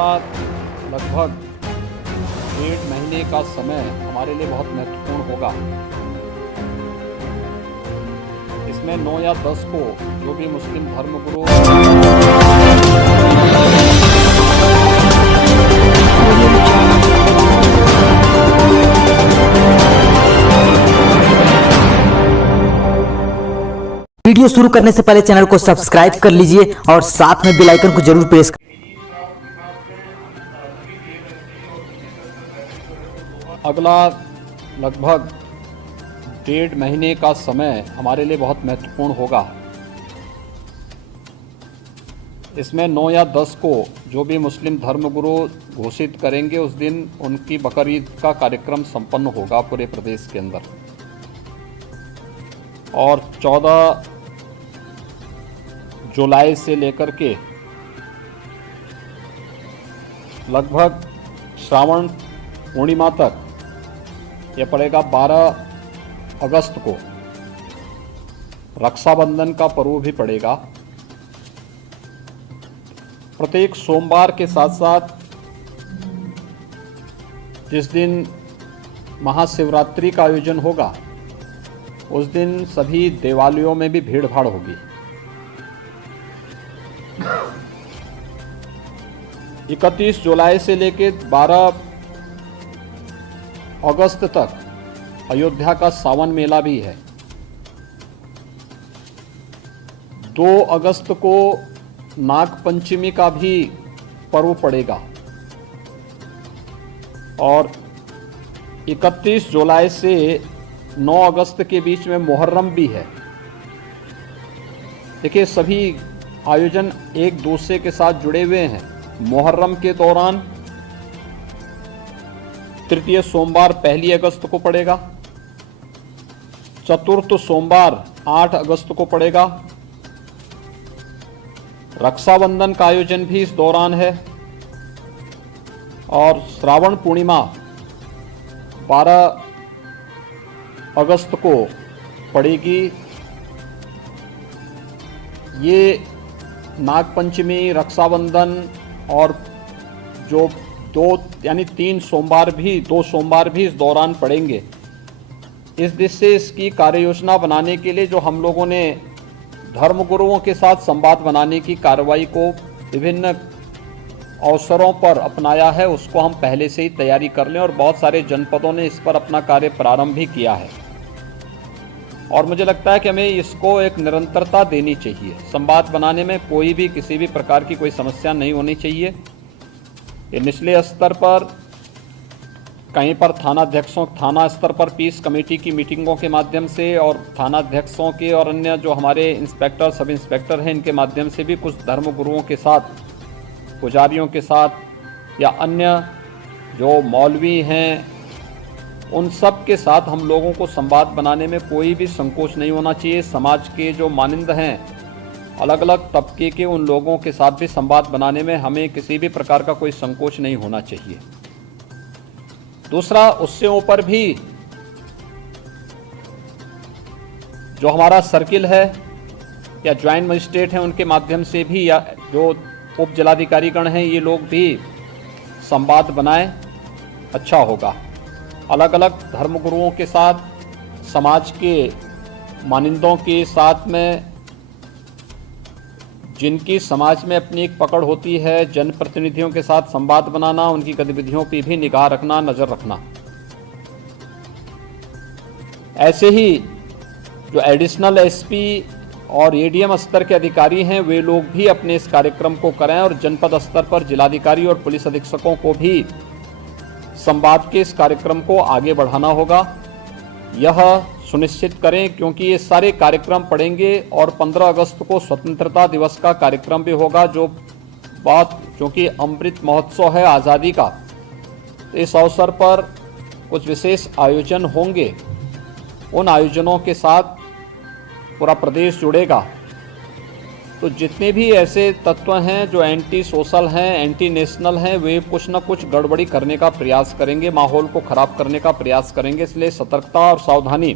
अगला लगभग 1.5 महीने का समय हमारे लिए बहुत महत्वपूर्ण होगा। इसमें 9 या 10 को जो भी मुस्लिम धर्मगुरु वीडियो शुरू करने से पहले चैनल को सब्सक्राइब कर लीजिए और साथ में बेल आइकन को जरूर प्रेस अगला लगभग 1.5 महीने का समय हमारे लिए बहुत महत्वपूर्ण होगा। इसमें 9 या 10 को जो भी मुस्लिम धर्मगुरु घोषित करेंगे उस दिन उनकी बकरीद का कार्यक्रम संपन्न होगा पूरे प्रदेश के अंदर। और 14 जुलाई से लेकर के लगभग श्रावण पूर्णिमा तक यह पड़ेगा 12 अगस्त को रक्षाबंधन का पर्व भी पड़ेगा। प्रत्येक सोमवार के साथ साथ जिस दिन महाशिवरात्रि का आयोजन होगा उस दिन सभी देवालयों में भी भीड़ भाड़ होगी। 31 जुलाई से लेकर 12 अगस्त तक अयोध्या का सावन मेला भी है। 2 अगस्त को नाग पंचमी का भी पर्व पड़ेगा और 31 जुलाई से 9 अगस्त के बीच में मुहर्रम भी है। देखिए, सभी आयोजन एक दूसरे के साथ जुड़े हुए हैं। मुहर्रम के दौरान तृतीय सोमवार 1 अगस्त को पड़ेगा, चतुर्थ सोमवार 8 अगस्त को पड़ेगा। रक्षाबंधन का आयोजन भी इस दौरान है और श्रावण पूर्णिमा 12 अगस्त को पड़ेगी। ये नागपंचमी, रक्षाबंधन और जो 2 सोमवार भी इस दौरान पड़ेंगे। इस दिशा से इसकी कार्य योजना बनाने के लिए जो हम लोगों ने धर्मगुरुओं के साथ संवाद बनाने की कार्रवाई को विभिन्न अवसरों पर अपनाया है, उसको हम पहले से ही तैयारी कर लें और बहुत सारे जनपदों ने इस पर अपना कार्य प्रारंभ भी किया है। और मुझे लगता है कि हमें इसको एक निरंतरता देनी चाहिए। संवाद बनाने में कोई भी किसी भी प्रकार की कोई समस्या नहीं होनी चाहिए। ये निचले स्तर पर कहीं पर थाना स्तर पर पीस कमेटी की मीटिंगों के माध्यम से और थानाध्यक्षों के और अन्य जो हमारे इंस्पेक्टर, सब इंस्पेक्टर हैं, इनके माध्यम से भी कुछ धर्मगुरुओं के साथ, पुजारियों के साथ या अन्य जो मौलवी हैं उन सब के साथ हम लोगों को संवाद बनाने में कोई भी संकोच नहीं होना चाहिए। समाज के जो मानिंद हैं, अलग अलग तबके के उन लोगों के साथ भी संवाद बनाने में हमें किसी भी प्रकार का कोई संकोच नहीं होना चाहिए। दूसरा, उससे ऊपर भी जो हमारा सर्किल है या ज्वाइंट मजिस्ट्रेट हैं उनके माध्यम से भी, या जो उप जिलाधिकारीगण हैं, ये लोग भी संवाद बनाएं, अच्छा होगा। अलग अलग धर्मगुरुओं के साथ, समाज के मानिंदों के साथ में, जिनकी समाज में अपनी एक पकड़ होती है, जनप्रतिनिधियों के साथ संवाद बनाना, उनकी गतिविधियों पर भी निगाह रखना, नज़र रखना। ऐसे ही जो एडिशनल एसपी और एडीएम स्तर के अधिकारी हैं, वे लोग भी अपने इस कार्यक्रम को करें और जनपद स्तर पर जिलाधिकारी और पुलिस अधीक्षकों को भी संवाद के इस कार्यक्रम को आगे बढ़ाना होगा। यह सुनिश्चित करें क्योंकि ये सारे कार्यक्रम पड़ेंगे और 15 अगस्त को स्वतंत्रता दिवस का कार्यक्रम भी होगा, क्योंकि अमृत महोत्सव है आज़ादी का। इस अवसर पर कुछ विशेष आयोजन होंगे। उन आयोजनों के साथ पूरा प्रदेश जुड़ेगा। तो जितने भी ऐसे तत्व हैं जो एंटी सोशल हैं, एंटी नेशनल हैं, वे कुछ न कुछ गड़बड़ी करने का प्रयास करेंगे, माहौल को खराब करने का प्रयास करेंगे। इसलिए सतर्कता और सावधानी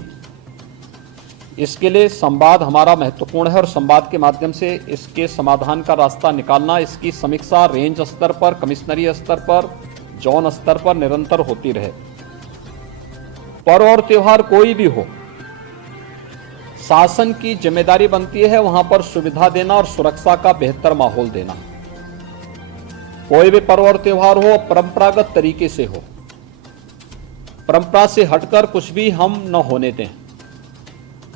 इसके लिए संवाद हमारा महत्वपूर्ण है और संवाद के माध्यम से इसके समाधान का रास्ता निकालना, इसकी समीक्षा रेंज स्तर पर, कमिश्नरी स्तर पर, जोन स्तर पर निरंतर होती रहे। पर्व और त्योहार कोई भी हो, शासन की जिम्मेदारी बनती है वहां पर सुविधा देना और सुरक्षा का बेहतर माहौल देना। कोई भी पर्व और त्योहार हो, परंपरागत तरीके से हो, परंपरा से हटकर कुछ भी हम न होने दें।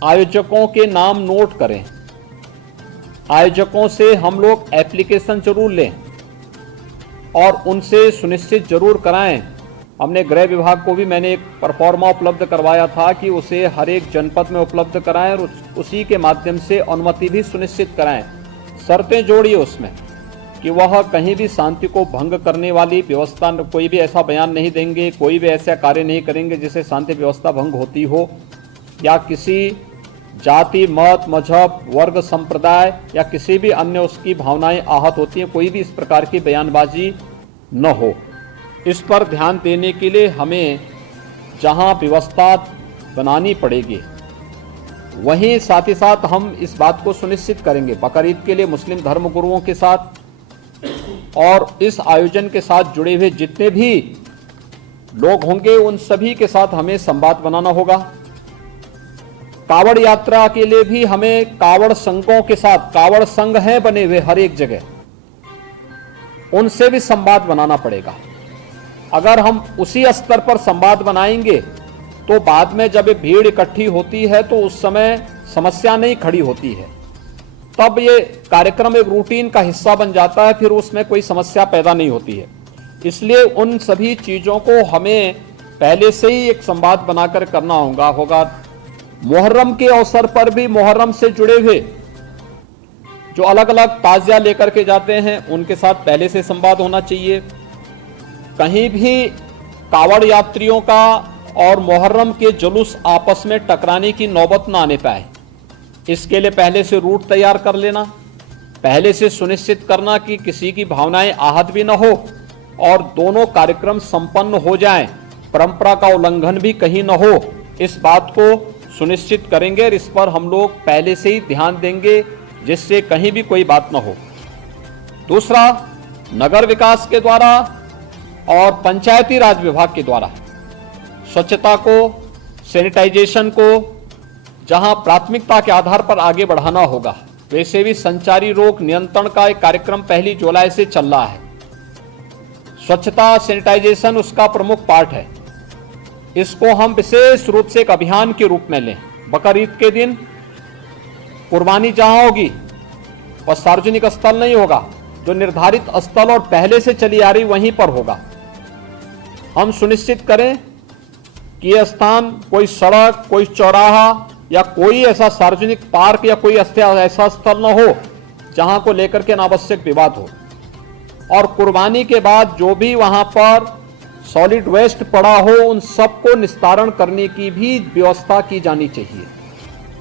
आयोजकों के नाम नोट करें, आयोजकों से हम लोग एप्लीकेशन जरूर लें और उनसे सुनिश्चित जरूर कराएं। हमने गृह विभाग को भी मैंने एक परफॉर्मा उपलब्ध करवाया था कि उसे हर एक जनपद में उपलब्ध कराएं और उसी के माध्यम से अनुमति भी सुनिश्चित कराएं। शर्तें जोड़िए उसमें कि वह कहीं भी शांति को भंग करने वाली व्यवस्था, कोई भी ऐसा बयान नहीं देंगे, कोई भी ऐसा कार्य नहीं करेंगे जिससे शांति व्यवस्था भंग होती हो, या किसी जाति, मत, मजहब, वर्ग, संप्रदाय या किसी भी अन्य उसकी भावनाएं आहत होती हैं, कोई भी इस प्रकार की बयानबाजी न हो। इस पर ध्यान देने के लिए हमें जहां व्यवस्था बनानी पड़ेगी, वहीं साथ ही साथ हम इस बात को सुनिश्चित करेंगे बकरीद के लिए मुस्लिम धर्मगुरुओं के साथ और इस आयोजन के साथ जुड़े हुए जितने भी लोग होंगे उन सभी के साथ हमें संवाद बनाना होगा। कावड़ यात्रा के लिए भी हमें कावड़ संघों के साथ, कावड़ संघ हैं बने हुए हर एक जगह, उनसे भी संवाद बनाना पड़ेगा। अगर हम उसी स्तर पर संवाद बनाएंगे तो बाद में जब भीड़ इकट्ठी होती है तो उस समय समस्या नहीं खड़ी होती है, तब ये कार्यक्रम एक रूटीन का हिस्सा बन जाता है, फिर उसमें कोई समस्या पैदा नहीं होती है। इसलिए उन सभी चीजों को हमें पहले से ही एक संवाद बनाकर करना होगा। मुहर्रम के अवसर पर भी मुहर्रम से जुड़े हुए जो अलग अलग ताजिया लेकर के जाते हैं उनके साथ पहले से संवाद होना चाहिए। कहीं भी कावड़ यात्रियों का और मुहर्रम के जुलूस आपस में टकराने की नौबत ना आने पाए, इसके लिए पहले से रूट तैयार कर लेना, पहले से सुनिश्चित करना कि किसी की भावनाएं आहत भी न हो और दोनों कार्यक्रम संपन्न हो जाएं, परंपरा का उल्लंघन भी कहीं न हो, इस बात को सुनिश्चित करेंगे और इस पर हम लोग पहले से ही ध्यान देंगे जिससे कहीं भी कोई बात न हो। दूसरा, नगर विकास के द्वारा और पंचायती राज विभाग के द्वारा स्वच्छता को, सैनिटाइजेशन को जहां प्राथमिकता के आधार पर आगे बढ़ाना होगा, वैसे भी संचारी रोग नियंत्रण का एक कार्यक्रम 1 जुलाई से चल रहा है। स्वच्छता, सैनिटाइजेशन उसका प्रमुख पार्ट है। इसको हम विशेष रूप से एक अभियान के रूप में लें। बकरीद के दिन कुर्बानी जहां होगी वह सार्वजनिक स्थल नहीं होगा, जो निर्धारित स्थल और पहले से चली आ रही वहीं पर होगा। हम सुनिश्चित करें कि यह स्थान कोई सड़क, कोई चौराहा या कोई ऐसा सार्वजनिक पार्क या कोई ऐसा स्थल न हो जहां को लेकर के अनावश्यक विवाद हो। और कुर्बानी के बाद जो भी वहां पर सॉलिड वेस्ट पड़ा हो उन सबको निस्तारण करने की भी व्यवस्था की जानी चाहिए,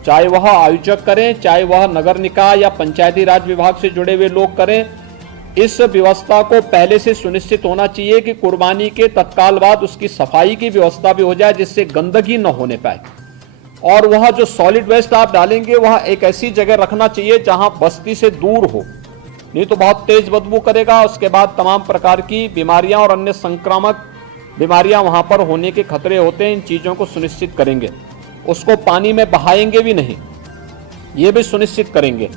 चाहे वह आयोजक करें, चाहे वह नगर निकाय या पंचायती राज विभाग से जुड़े हुए लोग करें। इस व्यवस्था को पहले से सुनिश्चित होना चाहिए कि कुर्बानी के तत्काल बाद उसकी सफाई की व्यवस्था भी हो जाए जिससे गंदगी न होने पाए। और वह जो सॉलिड वेस्ट आप डालेंगे वह एक ऐसी जगह रखना चाहिए जहां बस्ती से दूर हो, नहीं तो बहुत तेज बदबू करेगा। उसके बाद तमाम प्रकार की बीमारियां और अन्य संक्रामक बीमारियां वहां पर होने के खतरे होते हैं। इन चीजों को सुनिश्चित करेंगे। उसको पानी में बहाएंगे भी नहीं, ये भी सुनिश्चित करेंगे।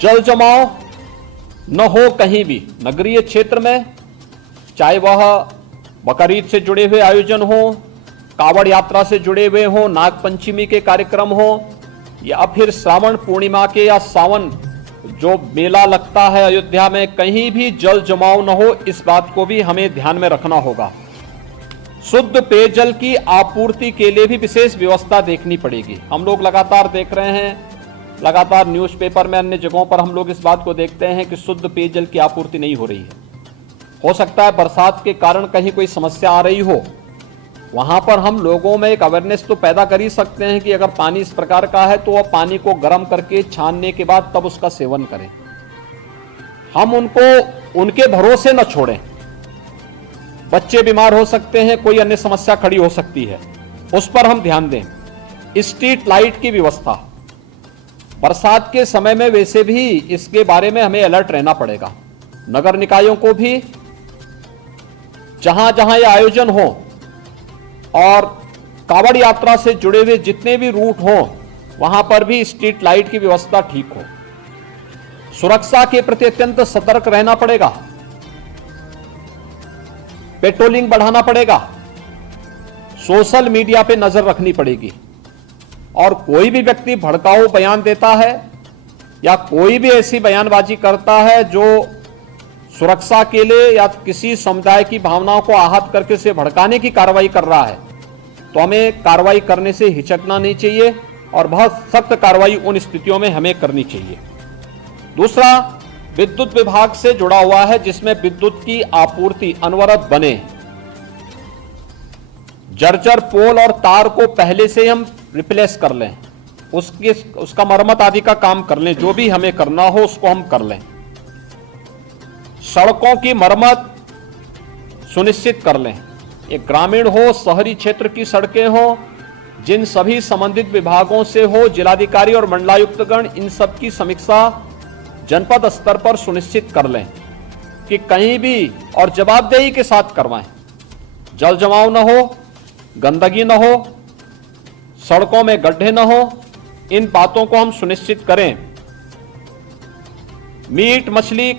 जल जमाव न हो कहीं भी नगरीय क्षेत्र में, चाहे वह बकरीद से जुड़े हुए आयोजन हो, कावड़ यात्रा से जुड़े हुए हो, नाग पंचमी के कार्यक्रम हो, या फिर श्रावण पूर्णिमा के या सावन जो मेला लगता है अयोध्या में, कहीं भी जल जमाव न हो, इस बात को भी हमें ध्यान में रखना होगा। शुद्ध पेयजल की आपूर्ति के लिए भी विशेष व्यवस्था देखनी पड़ेगी। हम लोग लगातार देख रहे हैं, लगातार न्यूज़पेपर में, अन्य जगहों पर हम लोग इस बात को देखते हैं कि शुद्ध पेयजल की आपूर्ति नहीं हो रही है। हो सकता है बरसात के कारण कहीं कोई समस्या आ रही हो, वहां पर हम लोगों में एक अवेयरनेस तो पैदा कर ही सकते हैं कि अगर पानी इस प्रकार का है तो वह पानी को गर्म करके छानने के बाद तब उसका सेवन करें। हम उनको उनके भरोसे न छोड़ें। बच्चे बीमार हो सकते हैं, कोई अन्य समस्या खड़ी हो सकती है, उस पर हम ध्यान दें। स्ट्रीट लाइट की व्यवस्था, बरसात के समय में वैसे भी इसके बारे में हमें अलर्ट रहना पड़ेगा। नगर निकायों को भी जहां जहां ये आयोजन हो और कावड़ यात्रा से जुड़े हुए जितने भी रूट हो वहां पर भी स्ट्रीट लाइट की व्यवस्था ठीक हो। सुरक्षा के प्रति अत्यंत सतर्क रहना पड़ेगा, पेट्रोलिंग बढ़ाना पड़ेगा, सोशल मीडिया पे नजर रखनी पड़ेगी और कोई भी व्यक्ति भड़काऊ बयान देता है या कोई भी ऐसी बयानबाजी करता है जो सुरक्षा के लिए या किसी समुदाय की भावनाओं को आहत करके उसे भड़काने की कार्रवाई कर रहा है तो हमें कार्रवाई करने से हिचकना नहीं चाहिए और बहुत सख्त कार्रवाई उन स्थितियों में हमें करनी चाहिए। दूसरा, विद्युत विभाग से जुड़ा हुआ है जिसमें विद्युत की आपूर्ति अनवरत बने। जर्जर पोल और तार को पहले से हम रिप्लेस कर लें, उसका मरम्मत आदि का काम कर लें, जो भी हमें करना हो उसको हम कर लें। सड़कों की मरम्मत सुनिश्चित कर लें, एक ग्रामीण हो, शहरी क्षेत्र की सड़कें हो, जिन सभी संबंधित विभागों से हो, जिलाधिकारी और मंडलायुक्तगण इन सब की समीक्षा जनपद स्तर पर सुनिश्चित कर लें कि कहीं भी और जवाबदेही के साथ करवाएं, जल जमाव न हो, गंदगी न हो, सड़कों में गड्ढे न हो, इन बातों को हम सुनिश्चित करें। मीट मछली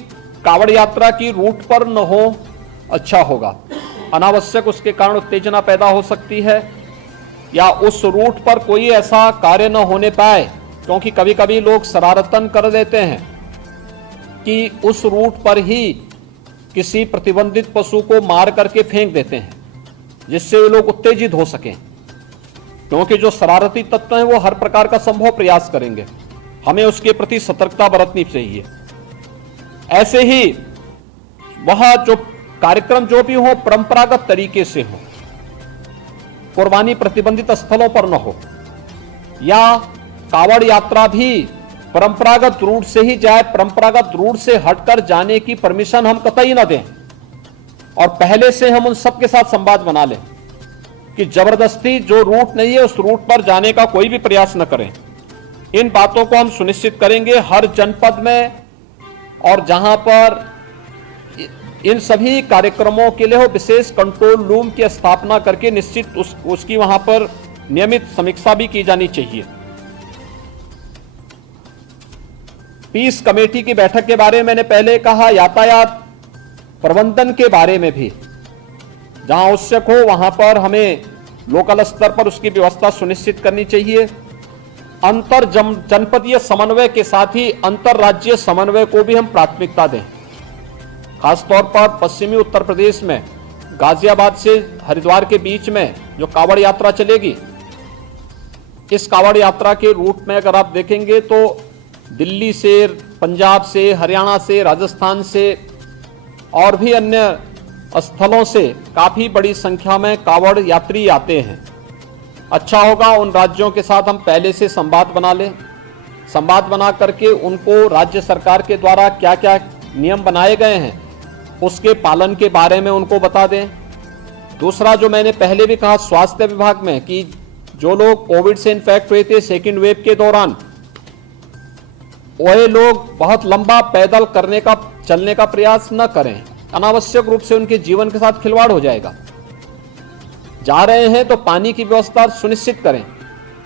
कावड़ यात्रा की रूट पर न हो, अच्छा होगा। अनावश्यक उसके कारण उत्तेजना पैदा हो सकती है या उस रूट पर कोई ऐसा कार्य न होने पाए, क्योंकि कभी कभी लोग शरारतन कर देते हैं कि उस रूट पर ही किसी प्रतिबंधित पशु को मार करके फेंक देते हैं जिससे वे लोग उत्तेजित हो सकें, क्योंकि जो शरारती तत्व हैं वो हर प्रकार का संभव प्रयास करेंगे। हमें उसके प्रति सतर्कता बरतनी चाहिए। ऐसे ही वह जो कार्यक्रम जो भी हो परंपरागत तरीके से हो, कुर्बानी प्रतिबंधित स्थलों पर न हो, या कावड़ यात्रा भी परंपरागत रूट से ही जाए, परंपरागत रूट से हटकर जाने की परमिशन हम कतई न दें और पहले से हम उन सबके साथ संवाद बना लें कि जबरदस्ती जो रूट नहीं है उस रूट पर जाने का कोई भी प्रयास न करें। इन बातों को हम सुनिश्चित करेंगे हर जनपद में, और जहां पर इन सभी कार्यक्रमों के लिए हो विशेष कंट्रोल रूम की स्थापना करके निश्चित उसकी वहां पर नियमित समीक्षा भी की जानी चाहिए। पीस कमेटी की बैठक के बारे में मैंने पहले कहा, यातायात प्रबंधन के बारे में भी जहां आवश्यक हो वहां पर हमें लोकल स्तर पर उसकी व्यवस्था सुनिश्चित करनी चाहिए। अंतर जनपदीय समन्वय के साथ ही अंतरराज्यीय समन्वय को भी हम प्राथमिकता दें। खासतौर पर पश्चिमी उत्तर प्रदेश में गाजियाबाद से हरिद्वार के बीच में जो कावड़ यात्रा चलेगी, इस कावड़ यात्रा के रूट में अगर आप देखेंगे तो दिल्ली से, पंजाब से, हरियाणा से, राजस्थान से और भी अन्य स्थलों से काफी बड़ी संख्या में कावड़ यात्री आते हैं। अच्छा होगा उन राज्यों के साथ हम पहले से संवाद बना लें, संवाद बना करके उनको राज्य सरकार के द्वारा क्या क्या नियम बनाए गए हैं उसके पालन के बारे में उनको बता दें। दूसरा, जो मैंने पहले भी कहा स्वास्थ्य विभाग में, कि जो लोग कोविड से इन्फेक्ट हुए थे सेकेंड वेव के दौरान, वह लोग बहुत लंबा पैदल चलने का प्रयास न करें, अनावश्यक रूप से उनके जीवन के साथ खिलवाड़ हो जाएगा। जा रहे हैं तो पानी की व्यवस्था सुनिश्चित करें,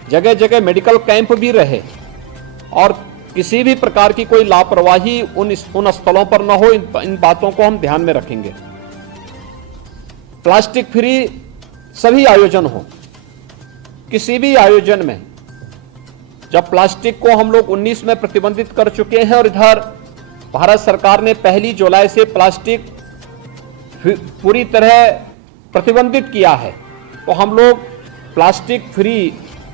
जगह जगह मेडिकल कैंप भी रहे और किसी भी प्रकार की कोई लापरवाही उन स्थलों पर न हो। इन बातों को हम ध्यान में रखेंगे। प्लास्टिक फ्री सभी आयोजन हो, किसी भी आयोजन में जब प्लास्टिक को हम लोग 19 में प्रतिबंधित कर चुके हैं और इधर भारत सरकार ने 1 जुलाई से प्लास्टिक पूरी तरह प्रतिबंधित किया है, तो हम लोग प्लास्टिक फ्री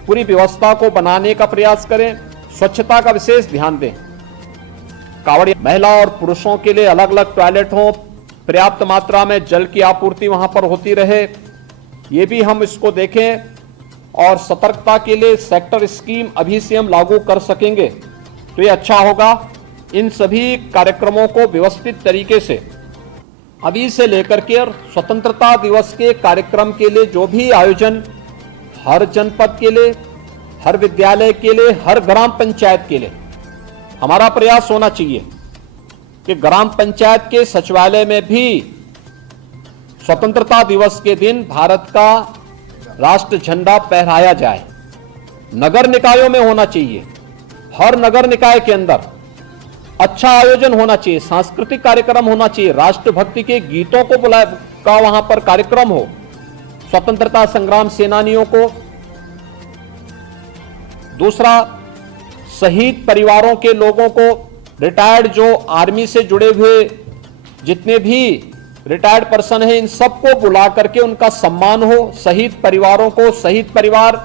पूरी व्यवस्था को बनाने का प्रयास करें। स्वच्छता का विशेष ध्यान दें। कावड़ महिला और पुरुषों के लिए अलग अलग टॉयलेट हो, पर्याप्त मात्रा में जल की आपूर्ति वहां पर होती रहे, ये भी हम इसको देखें। और सतर्कता के लिए सेक्टर स्कीम अभी से हम लागू कर सकेंगे तो ये अच्छा होगा। इन सभी कार्यक्रमों को व्यवस्थित तरीके से अभी से लेकर के और स्वतंत्रता दिवस के कार्यक्रम के लिए जो भी आयोजन हर जनपद के लिए हर विद्यालय के लिए, हर ग्राम पंचायत के लिए हमारा प्रयास होना चाहिए कि ग्राम पंचायत के सचिवालय में भी स्वतंत्रता दिवस के दिन भारत का राष्ट्र झंडा फहराया जाए। नगर निकायों में होना चाहिए, हर नगर निकाय के अंदर अच्छा आयोजन होना चाहिए, सांस्कृतिक कार्यक्रम होना चाहिए, राष्ट्रभक्ति के गीतों को का वहां पर कार्यक्रम हो, स्वतंत्रता संग्राम सेनानियों को। दूसरा, शहीद परिवारों के लोगों को, रिटायर्ड जो आर्मी से जुड़े हुए जितने भी रिटायर्ड पर्सन हैं, इन सबको बुला करके उनका सम्मान हो। शहीद परिवारों को, शहीद परिवार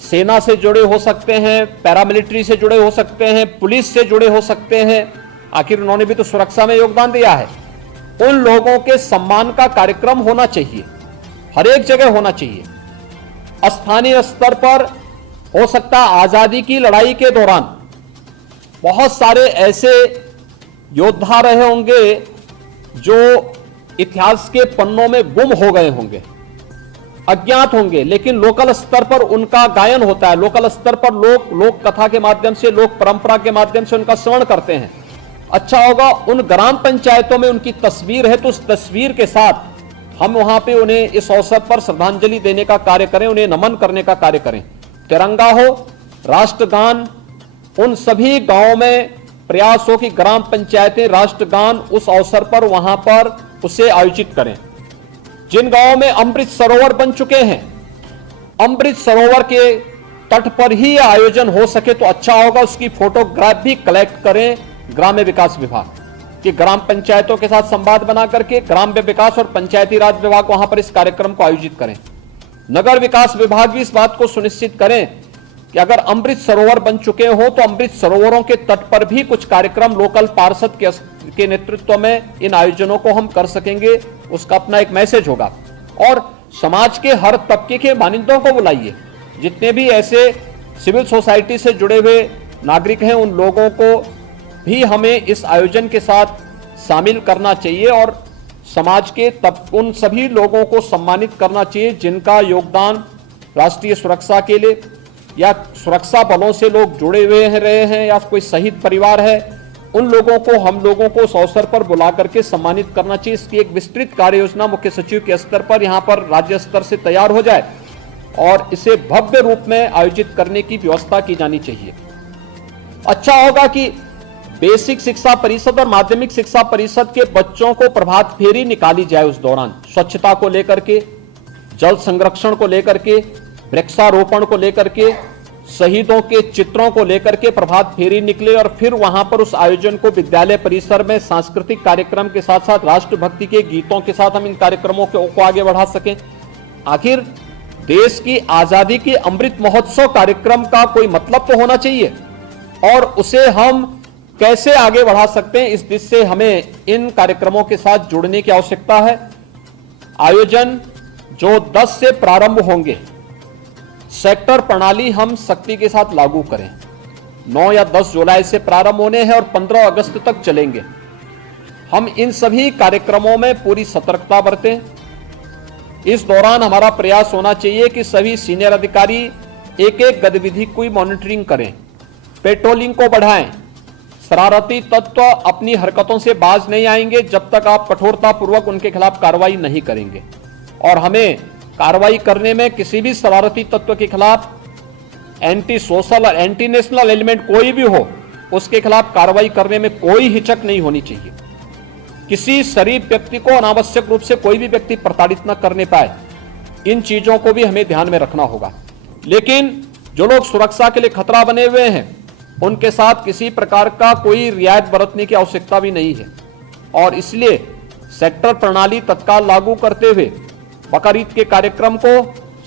सेना से जुड़े हो सकते हैं, पैरामिलिट्री से जुड़े हो सकते हैं, पुलिस से जुड़े हो सकते हैं, आखिर उन्होंने भी तो सुरक्षा में योगदान दिया है। उन लोगों के सम्मान का कार्यक्रम होना चाहिए, हर एक जगह होना चाहिए। स्थानीय स्तर पर हो सकता है आजादी की लड़ाई के दौरान बहुत सारे ऐसे योद्धा रहे होंगे जो इतिहास के पन्नों में गुम हो गए होंगे, अज्ञात होंगे, लेकिन लोकल स्तर पर उनका गायन होता है। लोकल स्तर पर लोक कथा के माध्यम से, लोक परंपरा के माध्यम से उनका श्रवण करते हैं। अच्छा होगा उन ग्राम पंचायतों में उनकी तस्वीर है तो उस तस्वीर के साथ हम वहां पे उन्हें इस अवसर पर श्रद्धांजलि देने का कार्य करें, उन्हें नमन करने का कार्य करें। तिरंगा हो, राष्ट्रगान, उन सभी गांवों में प्रयास हो कि ग्राम पंचायतें राष्ट्रगान उस अवसर पर वहां पर उसे आयोजित करें। जिन गांवों में अमृत सरोवर बन चुके हैं, अमृत सरोवर के तट पर ही यह आयोजन हो सके तो अच्छा होगा। उसकी फोटोग्राफ भी कलेक्ट करें ग्राम्य विकास विभाग कि ग्राम पंचायतों के साथ संवाद बना करके ग्राम्य विकास और पंचायती राज विभाग वहां पर इस कार्यक्रम को आयोजित करें। नगर विकास विभाग भी इस बात को सुनिश्चित करें कि अगर अमृत सरोवर बन चुके हो तो अमृत सरोवरों के तट पर भी कुछ कार्यक्रम लोकल पार्षद के नेतृत्व में इन आयोजनों को हम कर सकेंगे। उसका अपना एक मैसेज होगा। और समाज के हर तबके के मानिंदों को बुलाइए, जितने भी ऐसे सिविल सोसाइटी से जुड़े हुए नागरिक हैं उन लोगों को भी हमें इस आयोजन के साथ शामिल करना चाहिए और समाज के उन सभी लोगों को सम्मानित करना चाहिए जिनका योगदान राष्ट्रीय सुरक्षा के लिए या सुरक्षा बलों से लोग जुड़े हुए रहे हैं या कोई शहीद परिवार है, उन लोगों को हम लोगों को इस अवसर पर बुला करके सम्मानित करना चाहिए। इसकी एक विस्तृत कार्य योजना मुख्य सचिव के स्तर पर यहाँ पर राज्य स्तर से तैयार हो जाए और इसे भव्य रूप में आयोजित करने की व्यवस्था की जानी चाहिए। अच्छा होगा कि बेसिक शिक्षा परिषद और माध्यमिक शिक्षा परिषद के बच्चों को प्रभात फेरी निकाली जाए उस दौरान, स्वच्छता को लेकर के, जल संरक्षण को लेकर के, वृक्षारोपण को लेकर के, शहीदों के चित्रों को लेकर के प्रभात फेरी निकले और फिर वहां पर उस आयोजन को विद्यालय परिसर में सांस्कृतिक कार्यक्रम के साथ साथ राष्ट्रभक्ति के गीतों के साथ हम इन कार्यक्रमों को आगे बढ़ा सकें। आखिर देश की आजादी के अमृत महोत्सव कार्यक्रम का कोई मतलब तो होना चाहिए और उसे हम कैसे आगे बढ़ा सकते हैं, इस दिशा से हमें इन कार्यक्रमों के साथ जुड़ने की आवश्यकता है। आयोजन जो 10 से प्रारंभ होंगे, सेक्टर प्रणाली हम सख्ती के साथ लागू करें। 9 या 10 जुलाई से प्रारंभ होने हैं और 15 अगस्त तक चलेंगे। हम इन सभी कार्यक्रमों में पूरी सतर्कता बरतें। इस दौरान हमारा प्रयास होना चाहिए कि सभी सीनियर अधिकारी एक एक गतिविधि की मॉनिटरिंग करें, पेट्रोलिंग को बढ़ाएं। शरारती तत्व अपनी हरकतों से बाज नहीं आएंगे जब तक आप कठोरता पूर्वक उनके खिलाफ कार्रवाई नहीं करेंगे और हमें कार्रवाई करने में किसी भी शरारती तत्व के खिलाफ एंटी सोशल और एंटी नेशनल एलिमेंट कोई भी हो, उसके खिलाफ कार्रवाई करने में कोई हिचक नहीं होनी चाहिए। किसी शरीफ व्यक्ति को अनावश्यक रूप से कोई भी व्यक्ति प्रताड़ित न करने पाए, इन चीजों को भी हमें ध्यान में रखना होगा। लेकिन जो लोग सुरक्षा के लिए खतरा बने हुए हैं उनके साथ किसी प्रकार का कोई रियायत बरतने की आवश्यकता भी नहीं है और इसलिए सेक्टर प्रणाली तत्काल लागू करते हुए बकरीद के कार्यक्रम को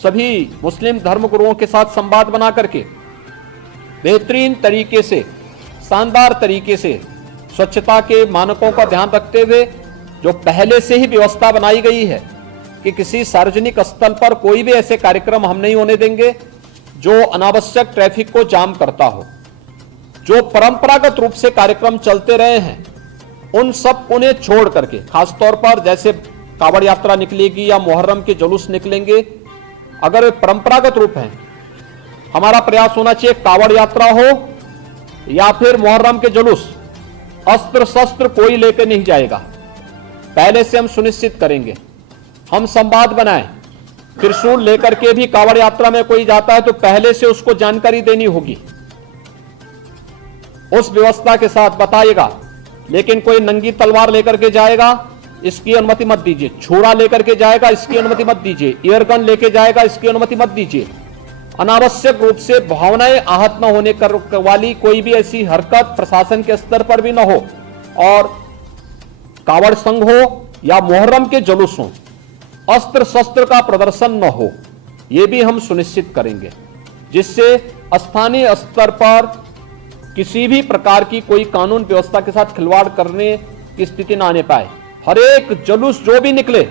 सभी मुस्लिम धर्मगुरुओं के साथ संवाद बना करके बेहतरीन तरीके से, शानदार तरीके से स्वच्छता के मानकों का ध्यान रखते हुए जो पहले से ही व्यवस्था बनाई गई है कि किसी सार्वजनिक स्थल पर कोई भी ऐसे कार्यक्रम हम नहीं होने देंगे जो अनावश्यक ट्रैफिक को जाम करता हो। जो परंपरागत रूप से कार्यक्रम चलते रहे हैं उन सब उन्हें छोड़ करके, खासतौर पर जैसे कावड़ यात्रा निकलेगी या मुहर्रम के जुलूस निकलेंगे, अगर वे परंपरागत रूप हैं हमारा प्रयास होना चाहिए कावड़ यात्रा हो या फिर मुहर्रम के जुलूस, अस्त्र शस्त्र कोई लेकर नहीं जाएगा। पहले से हम सुनिश्चित करेंगे, हम संवाद बनाएं। त्रिशूल लेकर के भी कावड़ यात्रा में कोई जाता है तो पहले से उसको जानकारी देनी होगी, उस व्यवस्था के साथ बताइएगा। लेकिन कोई नंगी तलवार लेकर के जाएगा, इसकी अनुमति मत दीजिए। छुरा लेकर के जाएगा, इसकी अनुमति मत दीजिए। एयरगन लेके जाएगा, इसकी अनुमति मत दीजिए। अनावश्यक रूप से भावनाएं आहत न होने वाली कोई भी ऐसी हरकत प्रशासन के स्तर पर भी न हो, और कावड़ संघ हो या मुहर्रम के जुलूस हो, अस्त्र शस्त्र का प्रदर्शन न हो, यह भी हम सुनिश्चित करेंगे, जिससे स्थानीय स्तर पर किसी भी प्रकार की कोई कानून व्यवस्था के साथ खिलवाड़ करने की स्थिति ना आने पाए। हर एक जुलूस जो भी निकले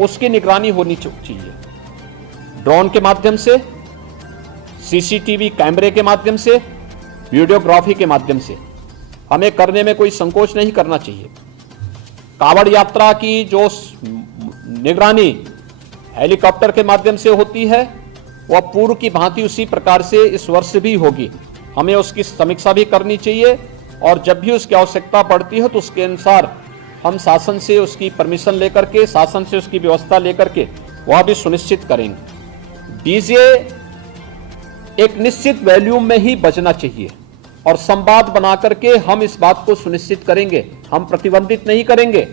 उसकी निगरानी होनी चाहिए, ड्रोन के माध्यम से, सीसीटीवी कैमरे के माध्यम से, वीडियोग्राफी के माध्यम से। हमें करने में कोई संकोच नहीं करना चाहिए। कावड़ यात्रा की जो निगरानी हेलीकॉप्टर के माध्यम से होती है वह पूर्व की भांति उसी प्रकार से इस वर्ष भी होगी। हमें उसकी समीक्षा भी करनी चाहिए, और जब भी उसकी आवश्यकता पड़ती है तो उसके अनुसार हम शासन से उसकी परमिशन लेकर के, शासन से उसकी व्यवस्था लेकर के वह भी सुनिश्चित करेंगे। डीजे एक निश्चित वॉल्यूम में ही बजना चाहिए, और संवाद बना करके हम इस बात को सुनिश्चित करेंगे। हम प्रतिबंधित नहीं करेंगे,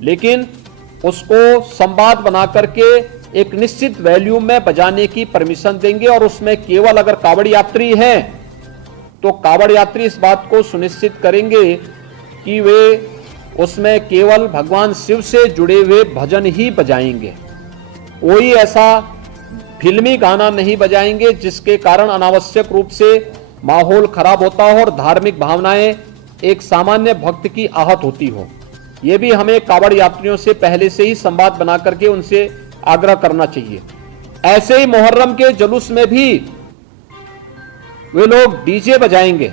लेकिन उसको संवाद बना करके एक निश्चित वॉल्यूम में बजाने की परमिशन देंगे। और उसमें केवल अगर कावड़ यात्री हैं तो कावड़ यात्री इस बात को सुनिश्चित करेंगे कि वे उसमें केवल भगवान शिव से जुड़े हुए भजन ही बजाएंगे। कोई ऐसा फिल्मी गाना नहीं बजाएंगे जिसके कारण अनावश्यक रूप से माहौल खराब होता हो और धार्मिक भावनाएं एक सामान्य भक्त की आहत होती हो। यह भी हमें कावड़ यात्रियों से पहले से ही संवाद बना करके उनसे आग्रह करना चाहिए। ऐसे ही मुहर्रम के जुलूस में भी वे लोग डीजे बजाएंगे,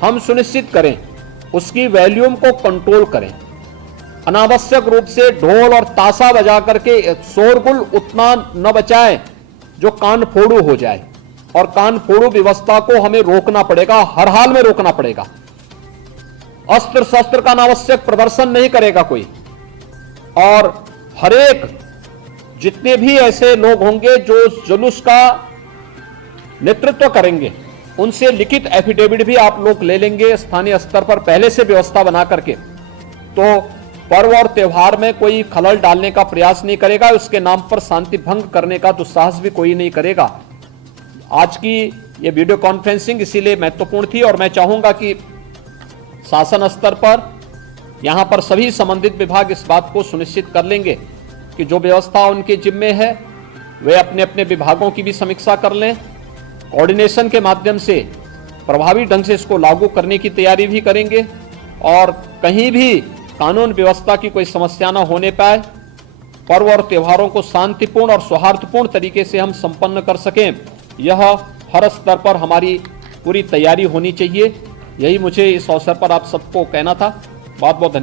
हम सुनिश्चित करें उसकी वॉल्यूम को कंट्रोल करें। अनावश्यक रूप से ढोल और ताशा बजा करके शोरगुल उतना न बचाएं जो कान फोड़ू हो जाए, और कान फोड़ू व्यवस्था को हमें रोकना पड़ेगा, हर हाल में रोकना पड़ेगा। अस्त्र शस्त्र का अनावश्यक प्रदर्शन नहीं करेगा कोई, और हरेक जितने भी ऐसे लोग होंगे जो जुलूस का नेतृत्व करेंगे उनसे लिखित एफिडेविट भी आप लोग ले लेंगे स्थानीय स्तर पर पहले से व्यवस्था बना करके। तो पर्व और त्योहार में कोई खलल डालने का प्रयास नहीं करेगा, उसके नाम पर शांति भंग करने का दुस्साहस भी कोई नहीं करेगा। आज की ये वीडियो कॉन्फ्रेंसिंग इसीलिए महत्वपूर्ण थी, और मैं चाहूंगा कि शासन स्तर पर यहां पर सभी संबंधित विभाग इस बात को सुनिश्चित कर लेंगे कि जो व्यवस्था उनके जिम्मे है वे अपने अपने विभागों की भी समीक्षा कर लें, कोऑर्डिनेशन के माध्यम से प्रभावी ढंग से इसको लागू करने की तैयारी भी करेंगे, और कहीं भी कानून व्यवस्था की कोई समस्या न होने पाए, पर्व और त्योहारों को शांतिपूर्ण और सौहार्दपूर्ण तरीके से हम संपन्न कर सकें, यह हर स्तर पर हमारी पूरी तैयारी होनी चाहिए। यही मुझे इस अवसर पर आप सबको कहना था। बहुत बहुत धन्यवाद।